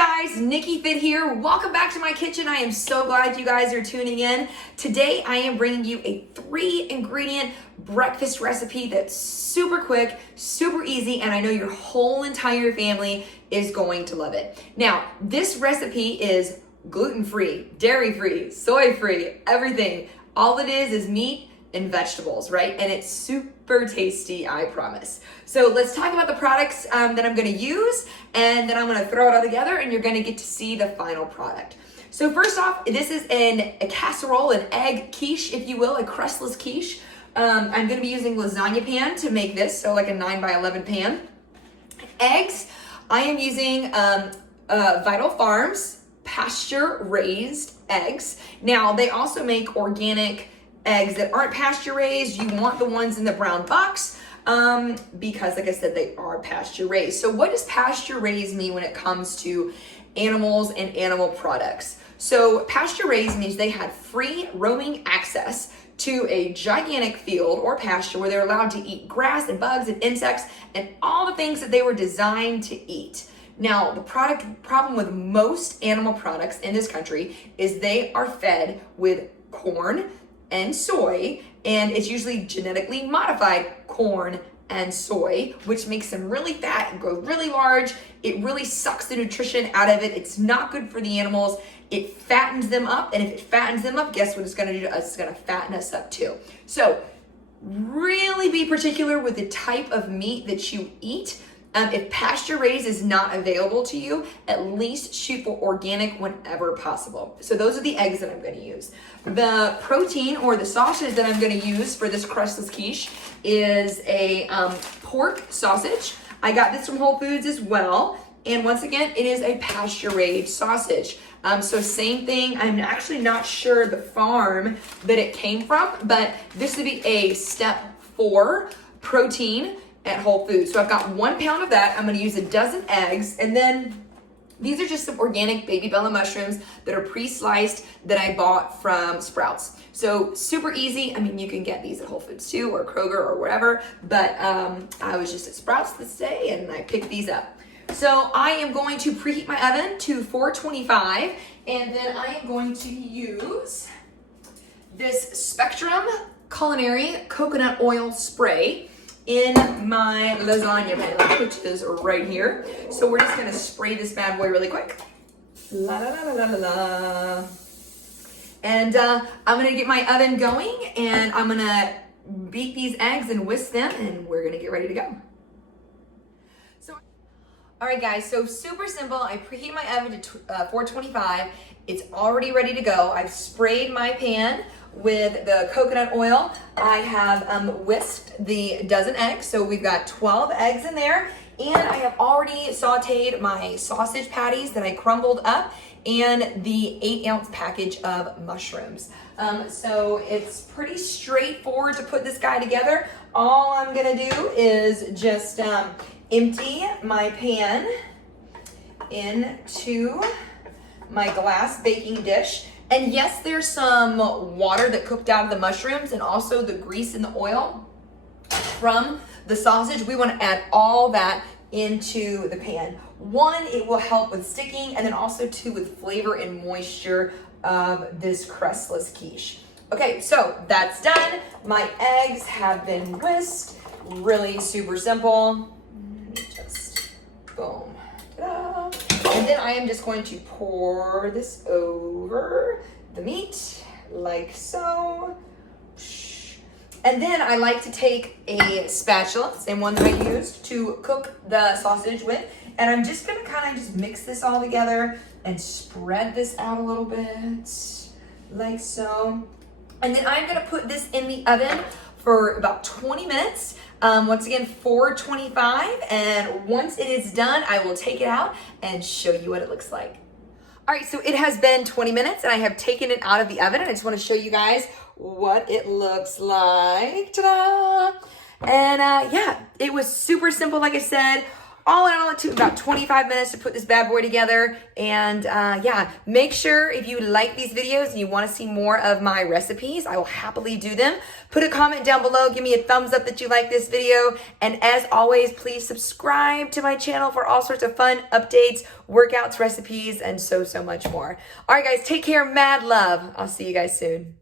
guys, NikkiFIT here. Welcome back to my kitchen. I am so glad you guys are tuning in. Today I am bringing you a 3-ingredient breakfast recipe that's super quick, super easy, and I know your whole entire family is going to love it. Now, this recipe is gluten-free, dairy-free, soy-free, everything. All it is meat and vegetables, right? And it's super tasty, I promise. So let's talk about the products that I'm gonna use, and then I'm gonna throw it all together and you're gonna get to see the final product. So first off, this is a casserole, an egg quiche, if you will, a crustless quiche. I'm gonna be using lasagna pan to make this, so like a 9x11 pan. Eggs, I am using Vital Farms pasture raised eggs. Now they also make organic eggs that aren't pasture raised. You want the ones in the brown box because like I said, they are pasture raised. So what does pasture raised mean when it comes to animals and animal products? So pasture raised means they had free roaming access to a gigantic field or pasture where they're allowed to eat grass and bugs and insects and all the things that they were designed to eat. Now, the problem with most animal products in this country is they are fed with corn and soy, and it's usually genetically modified corn and soy, which makes them really fat and grow really large. It really sucks the nutrition out of it. It's not good for the animals. It fattens them up, and if it fattens them up, guess what it's gonna do to us? It's gonna fatten us up too. So really be particular with the type of meat that you eat. If pasture raised is not available to you, at least shoot for organic whenever possible. So those are the eggs that I'm going to use. The protein or the sausage that I'm going to use for this crustless quiche is a pork sausage. I got this from Whole Foods as well. And once again, it is a pasture raised sausage. So same thing. I'm actually not sure the farm that it came from, but this would be a step 4 protein at Whole Foods. So I've got 1 pound of that. I'm gonna use a dozen eggs, and then these are just some organic baby bella mushrooms that are pre-sliced that I bought from Sprouts. So super easy. I mean, you can get these at Whole Foods too, or Kroger or wherever, but I was just at Sprouts this day and I picked these up. So I am going to preheat my oven to 425, and then I am going to use this Spectrum Culinary Coconut Oil Spray in my lasagna pan, which is right here. So we're just gonna spray this bad boy really quick. La la la la la la. And I'm gonna get my oven going, and I'm gonna beat these eggs and whisk them, and we're gonna get ready to go. So, all right guys, so super simple. I preheat my oven to 425. It's already ready to go. I've sprayed my pan with the coconut oil. I have whisked the dozen eggs, so we've got 12 eggs in there, and I have already sauteed my sausage patties that I crumbled up and the 8-ounce package of mushrooms. So it's pretty straightforward to put this guy together. All I'm gonna do is just empty my pan into my glass baking dish. And yes, there's some water that cooked out of the mushrooms and also the grease and the oil from the sausage. We want to add all that into the pan. 1, it will help with sticking, and then also 2, with flavor and moisture of this crustless quiche. Okay, so that's done. My eggs have been whisked. Really super simple. Just boom. Ta-da. And then I am just going to pour this over the meat, like so. And then I like to take a spatula, same one that I used to cook the sausage with, and I'm just gonna kind of just mix this all together and spread this out a little bit, like so. And then I'm gonna put this in the oven for about 20 minutes. Once again, 425, and once it is done, I will take it out and show you what it looks like. All right, so it has been 20 minutes, and I have taken it out of the oven, and I just want to show you guys what it looks like. Ta-da! And yeah, it was super simple, like I said. all in all, it took about 25 minutes to put this bad boy together. And yeah, make sure if you like these videos and you want to see more of my recipes, I will happily do them. Put a comment down below. Give me a thumbs up that you like this video. And as always, please subscribe to my channel for all sorts of fun updates, workouts, recipes, and so much more. All right, guys, take care. Mad love. I'll see you guys soon.